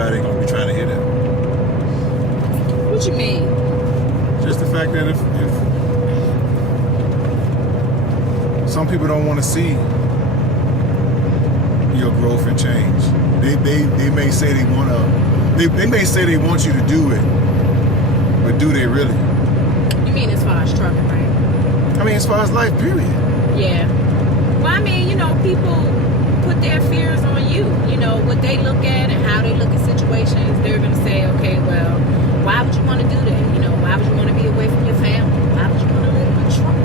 everybody ain't gonna be trying to hear that. What you mean? Just the fact that if some people don't want to see your growth and change, they may say they want to. They may say they want you to do it, but do they really? You mean as far as trucking, right? I mean, as far as life, period. Yeah. Well, I mean, people put their fears on you. What they look at and how they look at situations. They're going to say, okay, well, why would you want to do that? Why would you want to be away from your family? Why would you want to live in a truck?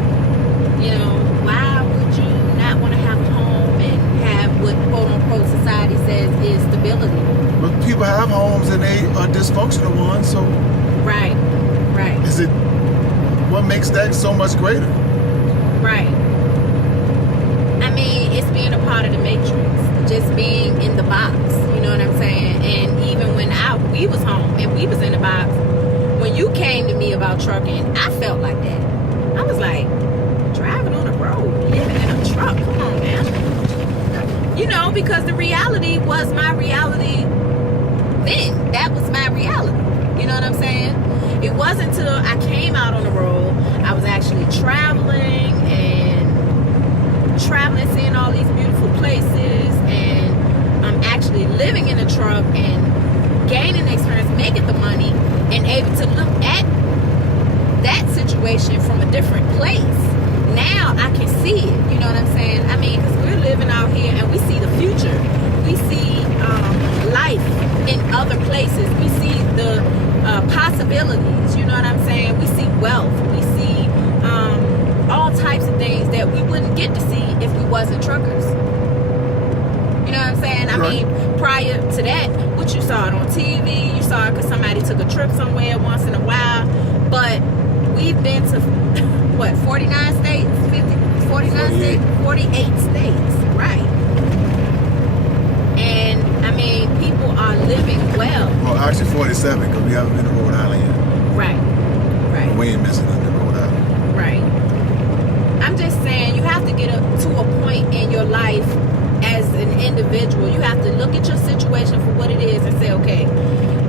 Why would you not want to have a home and have what quote unquote society says is stability? But people have homes and they are dysfunctional ones, so right. Is it what makes that so much greater? Right. I mean, it's being a part of the matrix, just being in the box. You know what I'm saying? And even when we was home and we was in the box, when you came to me about trucking, I felt like that. I was like, driving on the road, living in a truck. Come on, man. Because the reality was my reality then. That was my reality. You know what I'm saying? It wasn't until I came out on the road, I was actually traveling, seeing all these beautiful places, and I'm actually living in a truck and gaining experience, making the money, and able to look at that situation from a different place. Now I can see it. You know what I'm saying? I mean, because we're living out here and we see the future. We see life in other places. We see the possibilities. You know what I'm saying? We see wealth. We see all types of things that we wouldn't get to see if we wasn't truckers. You know what I'm saying? I mean, prior to that, what you saw it on TV, you saw it because somebody took a trip somewhere once in a while. But we've been to, 49 states? 49 states? 48 states, right. And, I mean, people are living well. Well, actually 47, because we haven't been to Rhode Island yet. Right. We ain't missing nothing in Rhode Island. Right. I'm just saying, you have to get to a point in your life as an individual. You have to look at your situation for what it is and say, okay,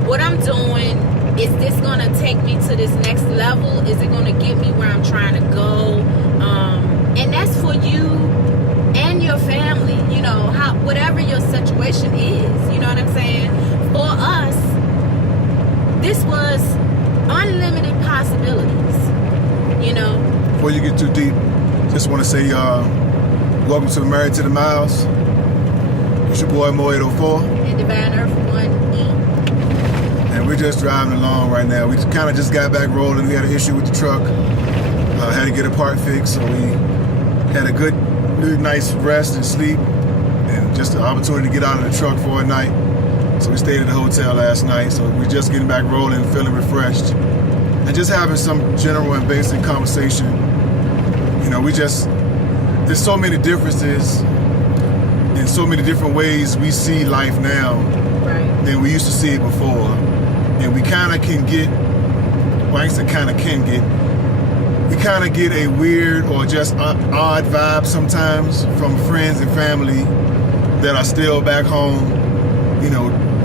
what I'm doing, is this going to take me to this next level? Is it going to get me where I'm trying to go? And that's for you and your family, whatever your situation is. You know what I'm saying? For us, this was unlimited possibilities, Before you get too deep, just want to say welcome to the Married to the Miles. It's your boy Mo 804. And Divine Earth 1E. And we're just driving along right now. We kind of just got back rolling. We had an issue with the truck. Had to get a part fixed, so we had a good night's rest and sleep, and just the opportunity to get out of the truck for a night. So we stayed at the hotel last night. So we're just getting back rolling, feeling refreshed, and just having some general and basic conversation. There's so many differences in so many different ways we see life now than we used to see it before. And we kind of can get, we kind of get a weird or just odd vibe sometimes from friends and family that are still back home,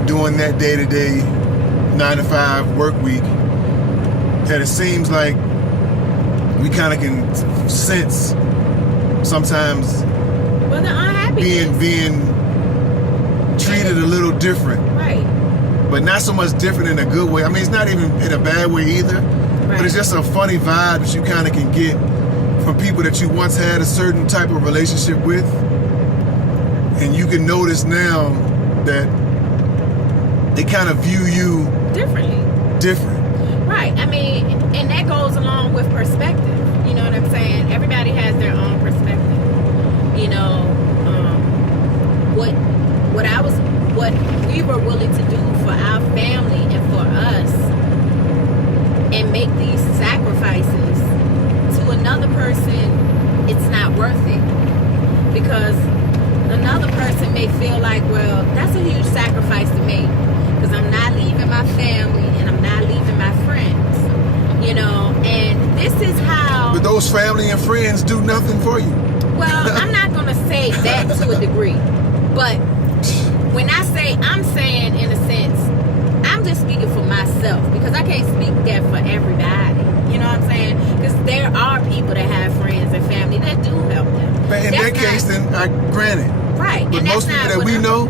doing that day-to-day 9-to-5 work week, that it seems like we kind of can sense sometimes being treated a little different. Right. But not so much different in a good way. I mean, it's not even in a bad way either. Right. But it's just a funny vibe that you kind of can get from people that you once had a certain type of relationship with. And you can notice now that they kind of view you different. Right. I mean, and that goes along with perspective. You know what I'm saying? Everybody has their own perspective. What we were willing to do for our family and for us, and make these sacrifices, to another person, it's not worth it. Because another person may feel like, well, that's a huge sacrifice to make, because I'm not leaving my family and I'm not leaving my friends, and this is how... But those family and friends do nothing for you. Well, I'm not going to say that to a degree, but when I say, I'm saying in a sense, just speaking for myself because I can't speak that for everybody. You know what I'm saying? Because there are people that have friends and family that do help them. But in that case, then granted. Right. But most people that we know,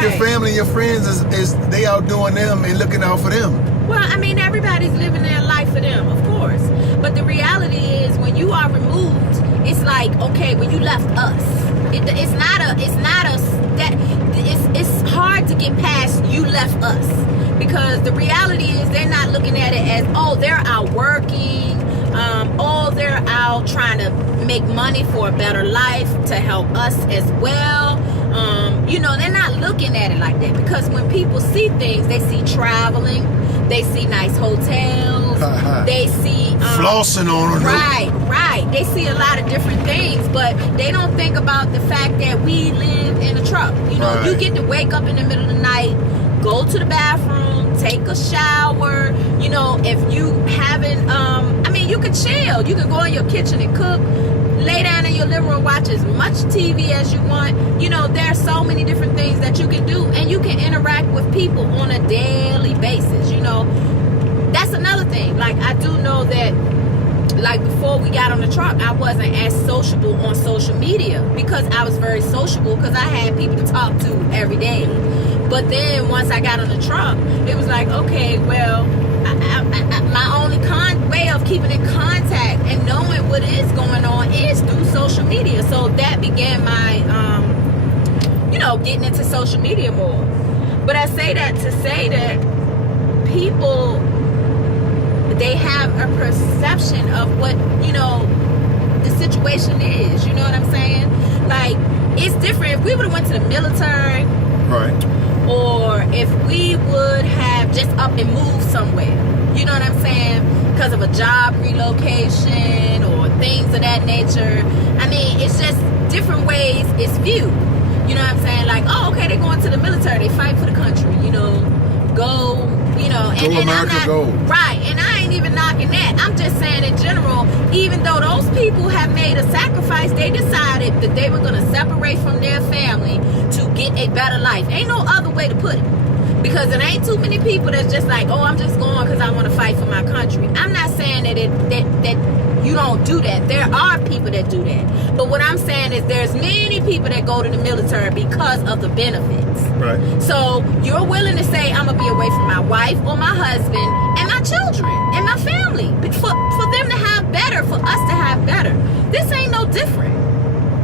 your family and your friends is they out doing them and looking out for them. Well, I mean, everybody's living their life for them, of course. But the reality is, when you are removed, it's like, okay, when you left us, it's hard to get past you left us, because the reality is they're not looking at it as, oh, they're out working, they're out trying to make money for a better life to help us as well. They're not looking at it like that, because when people see things, they see traveling, they see nice hotels, they see flossing on them. Right. They see a lot of different things, but they don't think about the fact that we live in a truck. You get to wake up in the middle of the night, go to the bathroom, take a shower. If you haven't, you can chill. You can go in your kitchen and cook, lay down in your living room, watch as much TV as you want. There are so many different things that you can do, and you can interact with people on a daily basis. That's another thing. Like, I do know that, like, before we got on the truck, I wasn't as sociable on social media, because I was very sociable because I had people to talk to every day. But then once I got on the truck, it was like, okay, well, my only way of keeping in contact and knowing what is going on is through social media. So that began my, getting into social media more. But I say that to say that people, they have a perception of what, the situation is. You know what I'm saying? Like, it's different if we would have went to the military. Right. Or if we would have just up and moved somewhere. You know what I'm saying? Because of a job relocation or things of that nature. I mean, it's just different ways it's viewed. You know what I'm saying? Like, oh, okay, they're going to the military. They fight for the country. Go, and America, I'm not, go. Right, and I ain't even knocking that. I'm just saying in general, even though those people have made a sacrifice, they decided that they were going to separate from their family to get a better life. Ain't no other way to put it. Because it ain't too many people that's just like, oh, I'm just going because I want to fight for my country. I'm not saying that you don't do that. There are people that do that. But what I'm saying is there's many people that go to the military because of the benefits. Right. So you're willing to say, I'm going to be away from my wife or my husband and my children and my family for them to have better, for us to have better. This ain't no different.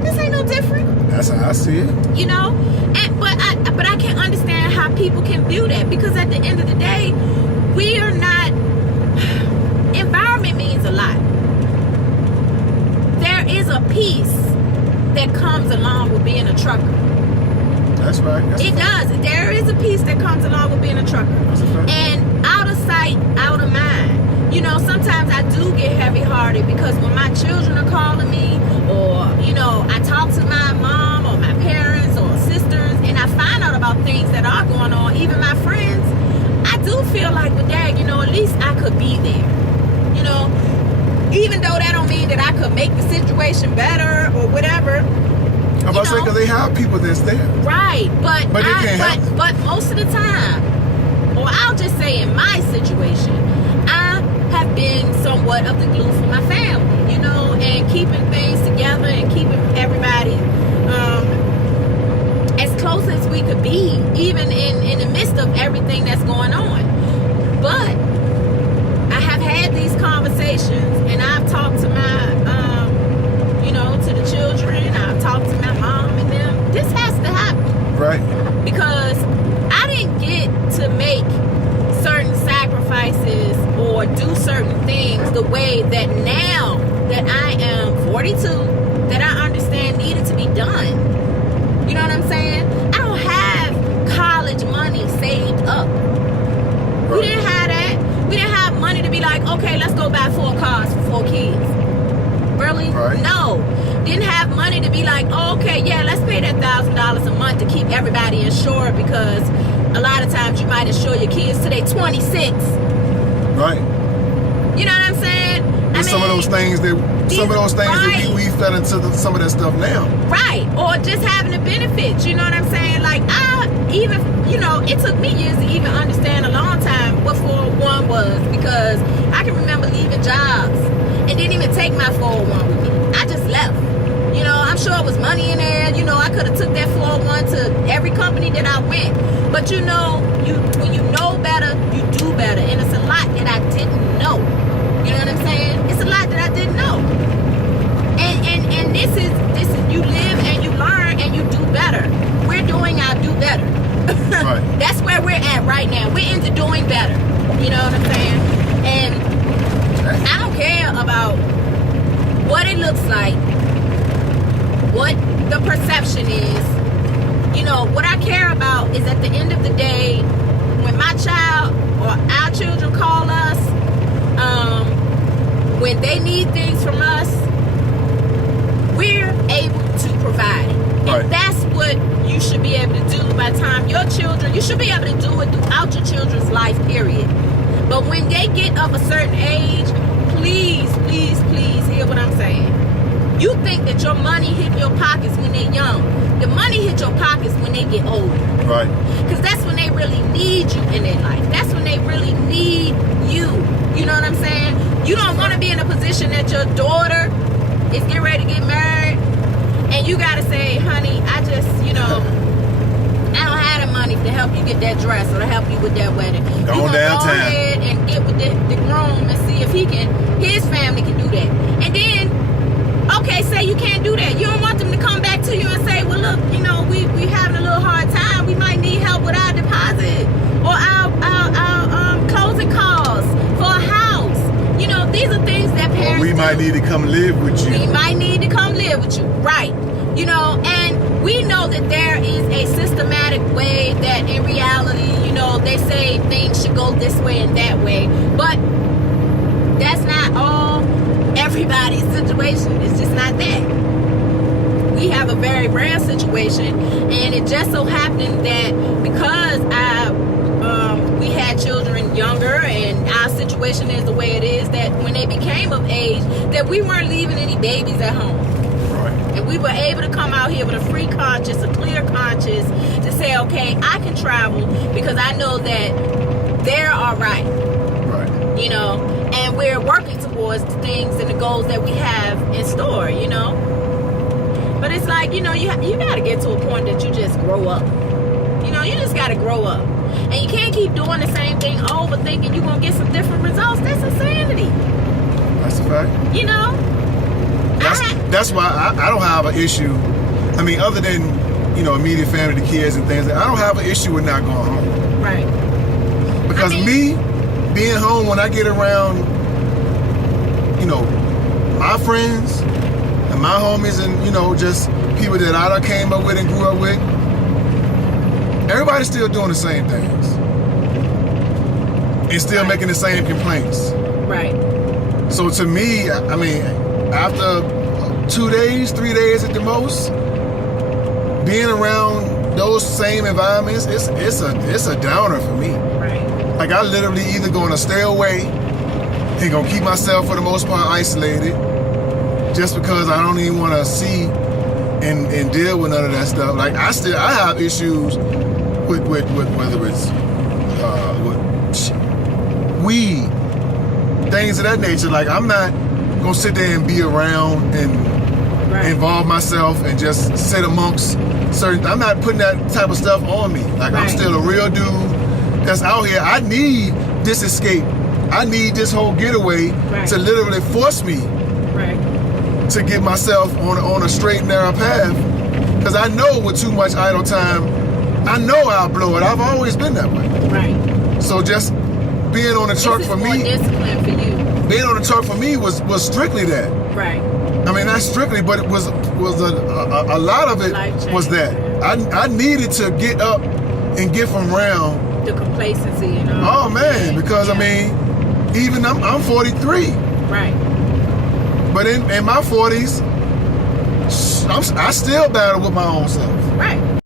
That's how I see it. But I can't understand how people can view that, because at the end of the day, we are not. Environment means a lot. There is a peace that comes along with being a trucker. That's right. It does. There is a peace that comes along with being a trucker. And out of sight, out of mind. Sometimes I do get heavy-hearted, because when my children are calling me, or, I talk to my mom or my parents or sisters, and I find out about things that are going on, even my friends, I do feel like, well, Dad, at least I could be there. Even though that don't mean that I could make the situation better or whatever. I'm about to say, because they have people that's there. Right, but they can't help. But most of the time, or I'll just say in my situation, I have been somewhat of the glue for my family, and keeping things together and keeping everybody as close as we could be, even in the midst of everything that's going on. But I have had these conversations, and I've talked to my, to the children. I've talked to my mom and them. This has to happen. Right. Because I didn't get to make certain sacrifices or do certain things the way that now that I am 42, that I understand needed to be done. You know what I'm saying? I don't have college money saved up. Right. We didn't have that. We didn't have money to be like, okay, let's go buy 4 cars for 4 kids. Really? Right. No. Didn't have money to be like, oh, okay, yeah, let's pay that $1,000 a month to keep everybody insured, because a lot of times you might insure your kids till they 26. Right. You know what I'm saying? Some of those things that we fell into some of that stuff now. Right. Or just having the benefits. You know what I'm saying? Like, even, it took me years to even understand, a long time, what 401 was, because I can remember leaving jobs and didn't even take my 401 with me. I just left. I'm sure it was money in there. I could have took that 401 to every company that I went. But when you know better, you do better. And it's a lot that I didn't know. You know what I'm saying? It's a lot that I didn't know. And this is you live and you learn and you do better. We're doing our do better. Right. That's where we're at right now. We're into doing better. You know what I'm saying? And I don't care about what it looks like, what the perception is. What I care about is, at the end of the day, when my child or our children call us, when they need things from us, we're able to provide it. Right. And that's what you should be able to do by the time your children, you should be able to do it throughout your children's life, period. But when they get of a certain age, please, please, please hear what I'm saying. You think that your money hit your pockets when they're young. The money hit your pockets when they get older. Right. Because that's when they really need you in their life. That's when they really need you. You know what I'm saying? You don't want to be in a position that your daughter is getting ready to get married, and you got to say, honey, I just, I don't have the money to help you get that dress or to help you with that wedding. You gonna downtown. Go ahead and get with the groom and see if his family can do that. And then, okay, say you can't do that. You don't want them to come back to you and say, well, look, we having a little hard time. We might need help with our deposit or our closing costs for a house. These are things that parents We might need to come live with you. We might need to come live with you, right? And we know that there is a systematic way that, in reality, they say things should go this way and that way, but that's not all everybody's situation. It's just not that. We have a very rare situation, and it just so happened that because we had children younger, and our situation is the way it is, that when they became of age, that we weren't leaving any babies at home. Right. And we were able to come out here with a free conscience, a clear conscience, to say, okay, I can travel because I know that they're all right. Right. And we're working towards the things and the goals that we have in store, But it's like, you got to get to a point that you just grow up. You just got to grow up. And you can't keep doing the same thing over, thinking you're going to get some different results. That's insanity. That's a fact. That's why I don't have an issue. I mean, other than, immediate family, the kids and things, I don't have an issue with not going home. Right. Because me being home, when I get around, my friends and my homies and, just people that I done came up with and grew up with, everybody's still doing the same things. And still making the same complaints. Right. So to me, I mean, after 2 days, 3 days at the most, being around those same environments, it's a downer for me. Right. Like, I literally either gonna stay away and gonna keep myself for the most part isolated, just because I don't even want to see and deal with none of that stuff. Like, I have issues with whether it's weed, things of that nature. Like, I'm not gonna sit there and be around and involve myself and just sit amongst certain. I'm not putting that type of stuff on me. Like, I'm still a real dude that's out here. I need this escape. I need this whole getaway to literally force me to get myself on a straight and narrow path. Because I know with too much idle time, I know I'll blow it. I've always been that way. Right. So just being on the truck for me, discipline for you. Being on the truck for me was strictly that. Right. I mean, not strictly, but it was a lot of it was that. I needed to get up and get from around the complacency and all. Oh man, because I mean, even I'm 43. Right. But in my 40s, I still battle with my own self. Right.